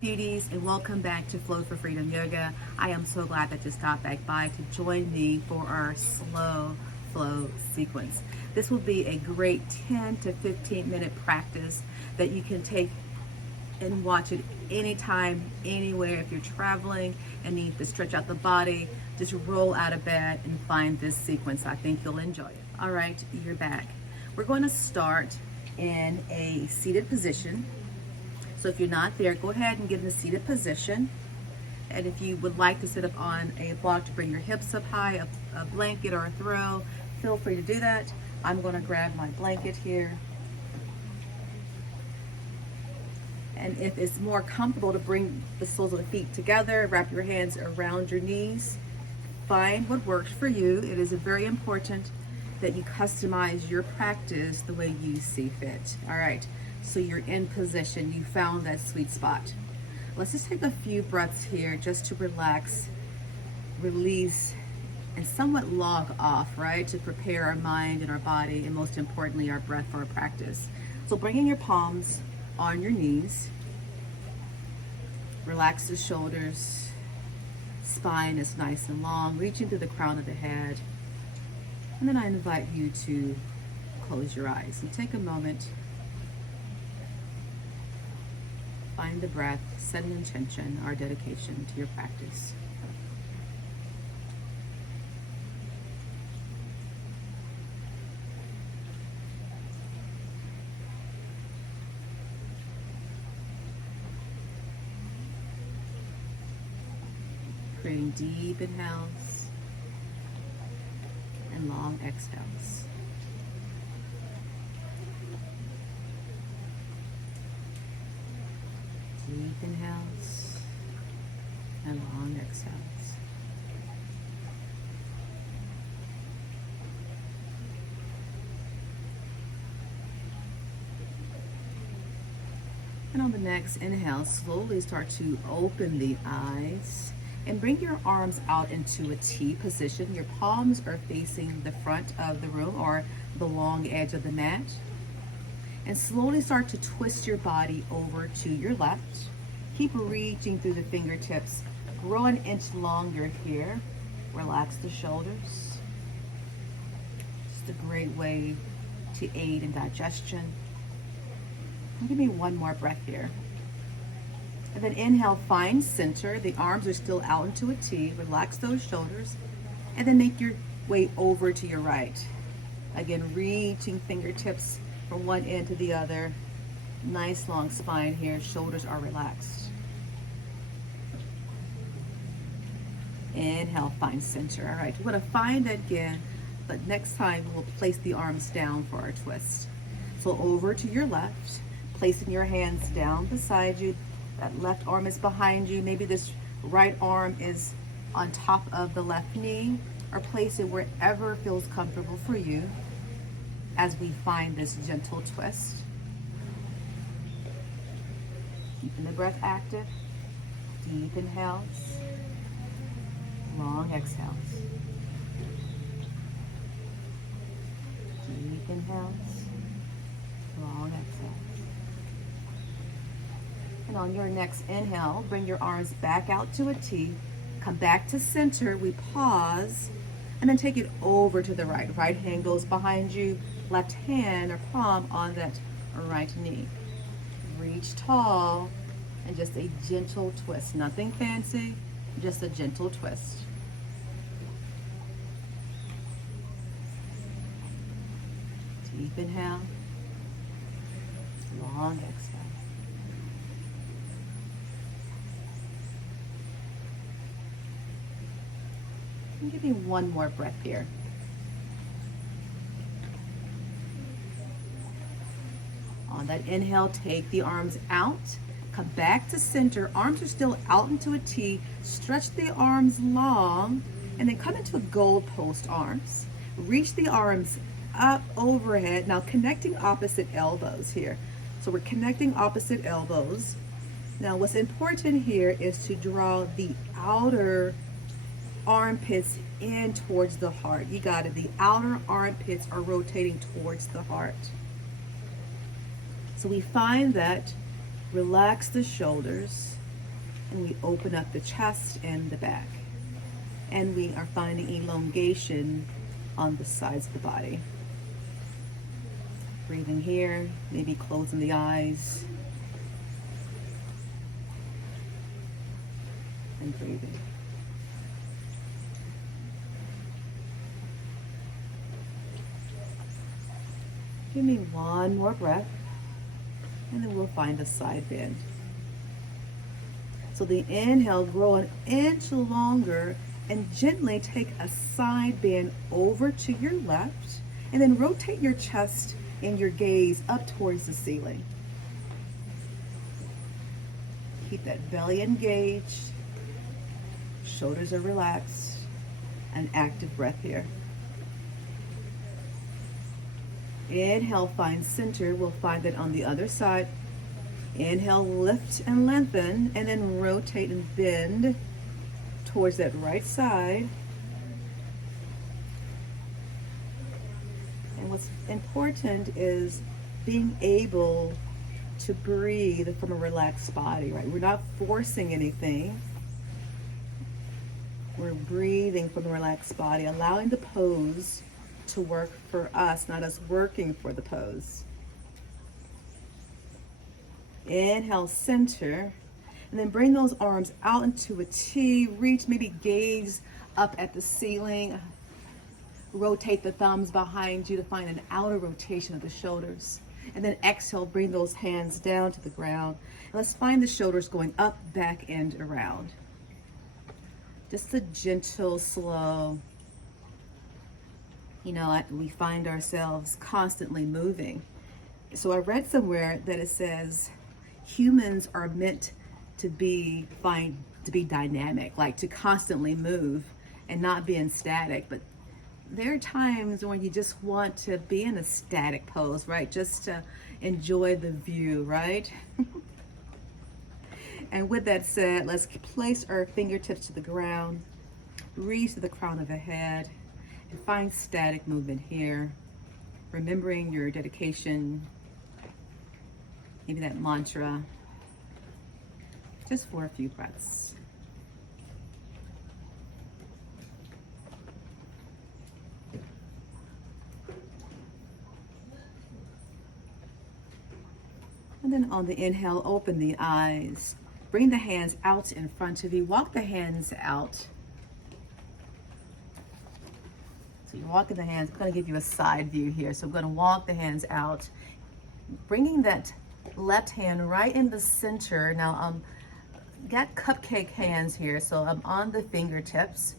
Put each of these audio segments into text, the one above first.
Beauties, and welcome back to Flow for Freedom Yoga. I am so glad that you stopped back by to join me for our slow flow sequence. This will be a great 10 to 15 minute practice that you can take and watch it anytime, anywhere. If you're traveling and need to stretch out the body, just roll out of bed and find this sequence. I think you'll enjoy it. All right, you're back. We're going to start in a seated position. So if you're not there, go ahead and get in a seated position. And if you would like to sit up on a block to bring your hips up high, a blanket or a throw, feel free to do that. I'm going to grab my blanket here. And if it's more comfortable to bring the soles of the feet together, wrap your hands around your knees, find what works for you. It is very important that you customize your practice the way you see fit. All right. So you're in position, you found that sweet spot. Let's just take a few breaths here just to relax, release, and somewhat log off, right? To prepare our mind and our body, and most importantly, our breath for our practice. So bringing your palms on your knees, relax the shoulders, spine is nice and long, reaching through the crown of the head. And then I invite you to close your eyes and take a moment. Find the breath, set an intention, our dedication to your practice. Creating deep inhales and long exhales. Deep inhales and long exhales. And on the next inhale, slowly start to open the eyes and bring your arms out into a T position. Your palms are facing the front of the room or the long edge of the mat. And slowly start to twist your body over to your left. Keep reaching through the fingertips. Grow an inch longer here. Relax the shoulders. Just a great way to aid in digestion. And give me one more breath here. And then inhale, find center. The arms are still out into a T. Relax those shoulders. And then make your way over to your right. Again, reaching fingertips from one end to the other. Nice long spine here. Shoulders are relaxed. Inhale, find center. All right, we're going to find that again, but next time we'll place the arms down for our twist. So over to your left, placing your hands down beside you. That left arm is behind you. Maybe this right arm is on top of the left knee, or place it wherever feels comfortable for you as we find this gentle twist. Keeping the breath active. Deep inhales, long exhales. Deep inhales, long exhales. And on your next inhale, bring your arms back out to a T. Come back to center. We pause and then take it over to the right. Right hand goes behind you. Left hand or palm on that right knee. Reach tall and just a gentle twist. Nothing fancy, just a gentle twist. Deep inhale, long exhale. And give me one more breath here. On that inhale, take the arms out. Come back to center. Arms are still out into a T. Stretch the arms long and then come into a gold post arms. Reach the arms up overhead. Now connecting opposite elbows here. So we're connecting opposite elbows. Now what's important here is to draw the outer armpits in towards the heart. You got it. The outer armpits are rotating towards the heart. So we find that relax the shoulders, And we open up the chest and the back. And we are finding elongation on the sides of the body. Breathing here, maybe closing the eyes. And breathing. Give me one more breath, and then we'll find a side bend. So the inhale, grow an inch longer, and gently take a side bend over to your left, and then rotate your chest and your gaze up towards the ceiling. Keep that belly engaged, shoulders are relaxed, an active breath here. Inhale, find center. We'll find it on the other side. Inhale, lift and lengthen, and then rotate and bend towards that right side. And what's important is being able to breathe from a relaxed body, right? We're not forcing anything. We're breathing from a relaxed body, allowing the pose to work for us, not us working for the pose. Inhale, center, and then bring those arms out into a T. Reach, maybe gaze up at the ceiling. Rotate the thumbs behind you to find an outer rotation of the shoulders. And then exhale, bring those hands down to the ground. And let's find the shoulders going up, back, and around. Just a gentle, slow. You know, we find ourselves constantly moving. So I read somewhere that it says humans are meant to be dynamic, like to constantly move and not being static. But there are times when you just want to be in a static pose, right? Just to enjoy the view, right? And with that said, let's place our fingertips to the ground, reach to the crown of the head, and find static movement here. Remembering your dedication, maybe that mantra, just for a few breaths. And then on the inhale, open the eyes. Bring the hands out in front of you. Walk the hands out. So you're walking the hands. I'm going to give you a side view here. So I'm going to walk the hands out, bringing that left hand right in the center. Now got cupcake hands here, so I'm on the fingertips.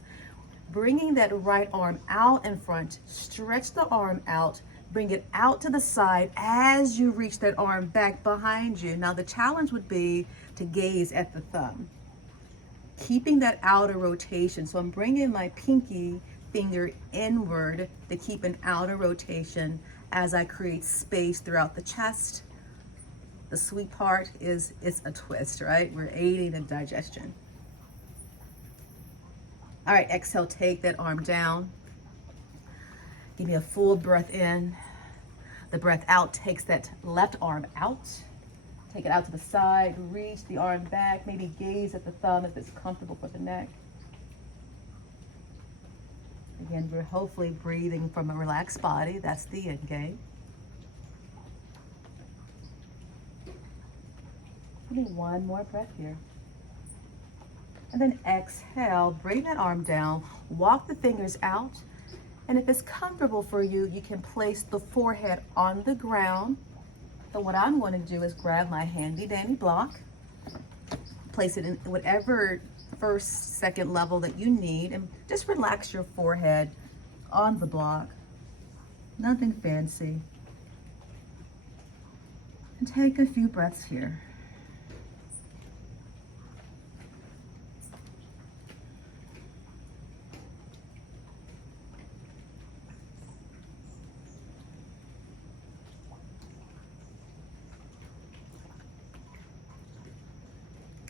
Bringing that right arm out in front. Stretch the arm out. Bring it out to the side as you reach that arm back behind you. Now the challenge would be to gaze at the thumb, keeping that outer rotation. So I'm bringing my pinky finger inward to keep an outer rotation as I create space throughout the chest. The sweet part is it's a twist, right? We're aiding in digestion. All right, exhale, take that arm down. Give me a full breath in. The breath out takes that left arm out. Take it out to the side, reach the arm back, maybe gaze at the thumb if it's comfortable for the neck. Again, we're hopefully breathing from a relaxed body. That's the end game. Give me one more breath here. And then exhale, bring that arm down, walk the fingers out. And if it's comfortable for you, you can place the forehead on the ground. So what I'm going to do is grab my handy dandy block, place it in whatever first, second level that you need, and just relax your forehead on the block. Nothing fancy. And take a few breaths here.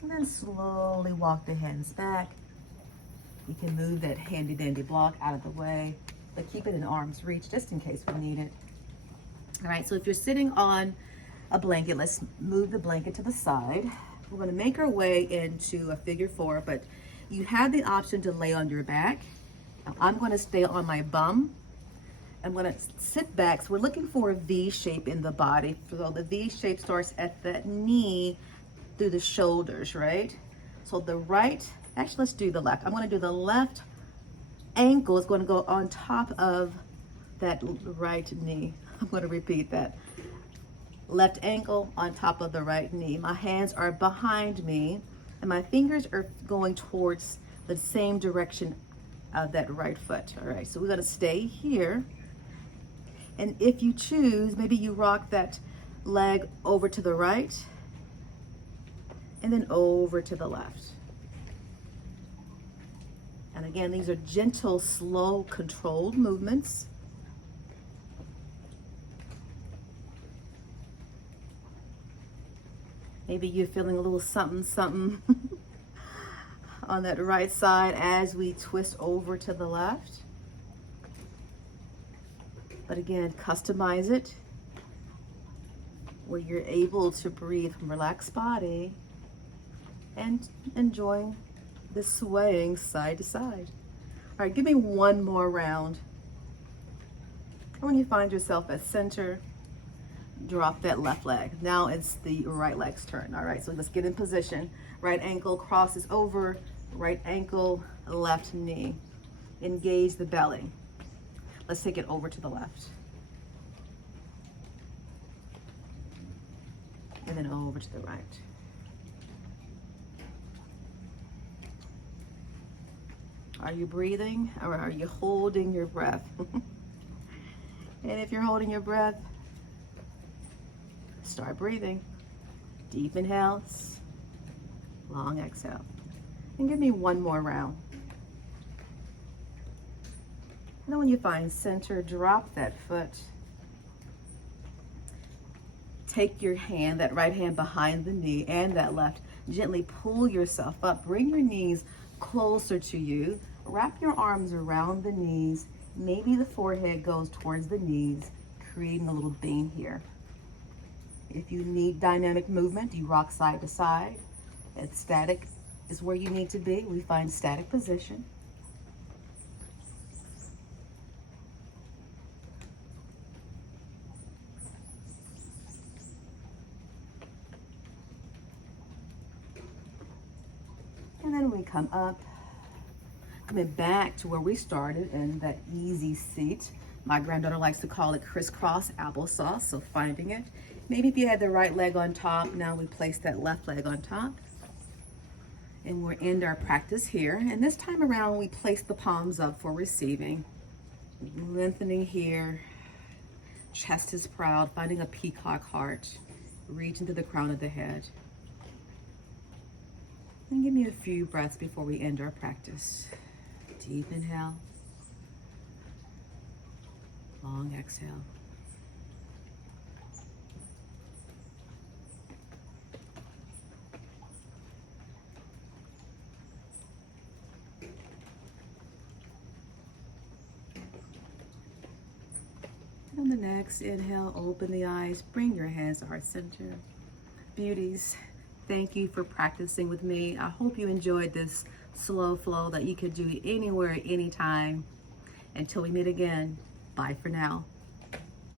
And then slowly walk the hands back. You can move that handy dandy block out of the way, but keep it in arm's reach just in case we need it. All right, so if you're sitting on a blanket, let's move the blanket to the side. We're going to make our way into a figure four, but you have the option to lay on your back. Now, I'm going to stay on my bum. I'm going to sit back. So we're looking for a V shape in the body. So the V shape starts at the knee through the shoulders, right? So the right, actually let's do the left. I'm going to do the left ankle is going to go on top of that right knee. I'm going to repeat that. Left ankle on top of the right knee. My hands are behind me and my fingers are going towards the same direction of that right foot. All right, so we're going to stay here. And if you choose, maybe you rock that leg over to the right and then over to the left. And again, these are gentle, slow, controlled movements. Maybe you're feeling a little something, something on that right side as we twist over to the left. But again, customize it where you're able to breathe from relaxed body and enjoying the swaying side to side. All right, give me one more round. And when you find yourself at center, drop that left leg. Now it's the right leg's turn. All right, so let's get in position. Right ankle crosses over, right ankle, left knee. Engage the belly. Let's take it over to the left. And then over to the right. Are you breathing or are you holding your breath? And if you're holding your breath, start breathing. Deep inhales, long exhale. And give me one more round. And then when you find center, drop that foot. Take your hand, that right hand behind the knee and that left. Gently pull yourself up. Bring your knees closer to you. Wrap your arms around the knees. Maybe the forehead goes towards the knees, creating a little beam here. If you need dynamic movement, you rock side to side. If static is where you need to be, we find static position. And then we come up, coming back to where we started in that easy seat. My granddaughter likes to call it crisscross applesauce, so finding it. Maybe if you had the right leg on top, now we place that left leg on top. And we'll end our practice here. And this time around, we place the palms up for receiving. Lengthening here. Chest is proud, finding a peacock heart. Reach into the crown of the head. And give me a few breaths before we end our practice. Deep inhale. Long exhale. On the next inhale, open the eyes, bring your hands to heart center. Beauties, thank you for practicing with me. I hope you enjoyed this slow flow that you could do anywhere, anytime. Until we meet again, bye for now.